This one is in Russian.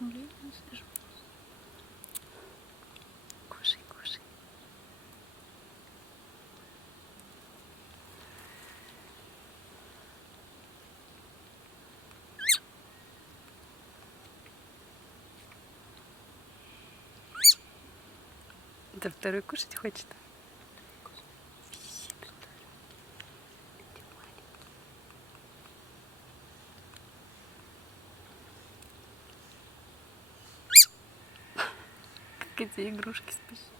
Блин, не слышу. Кушай, кушай. Да второй кушать хочет? Как эти игрушки спасибо.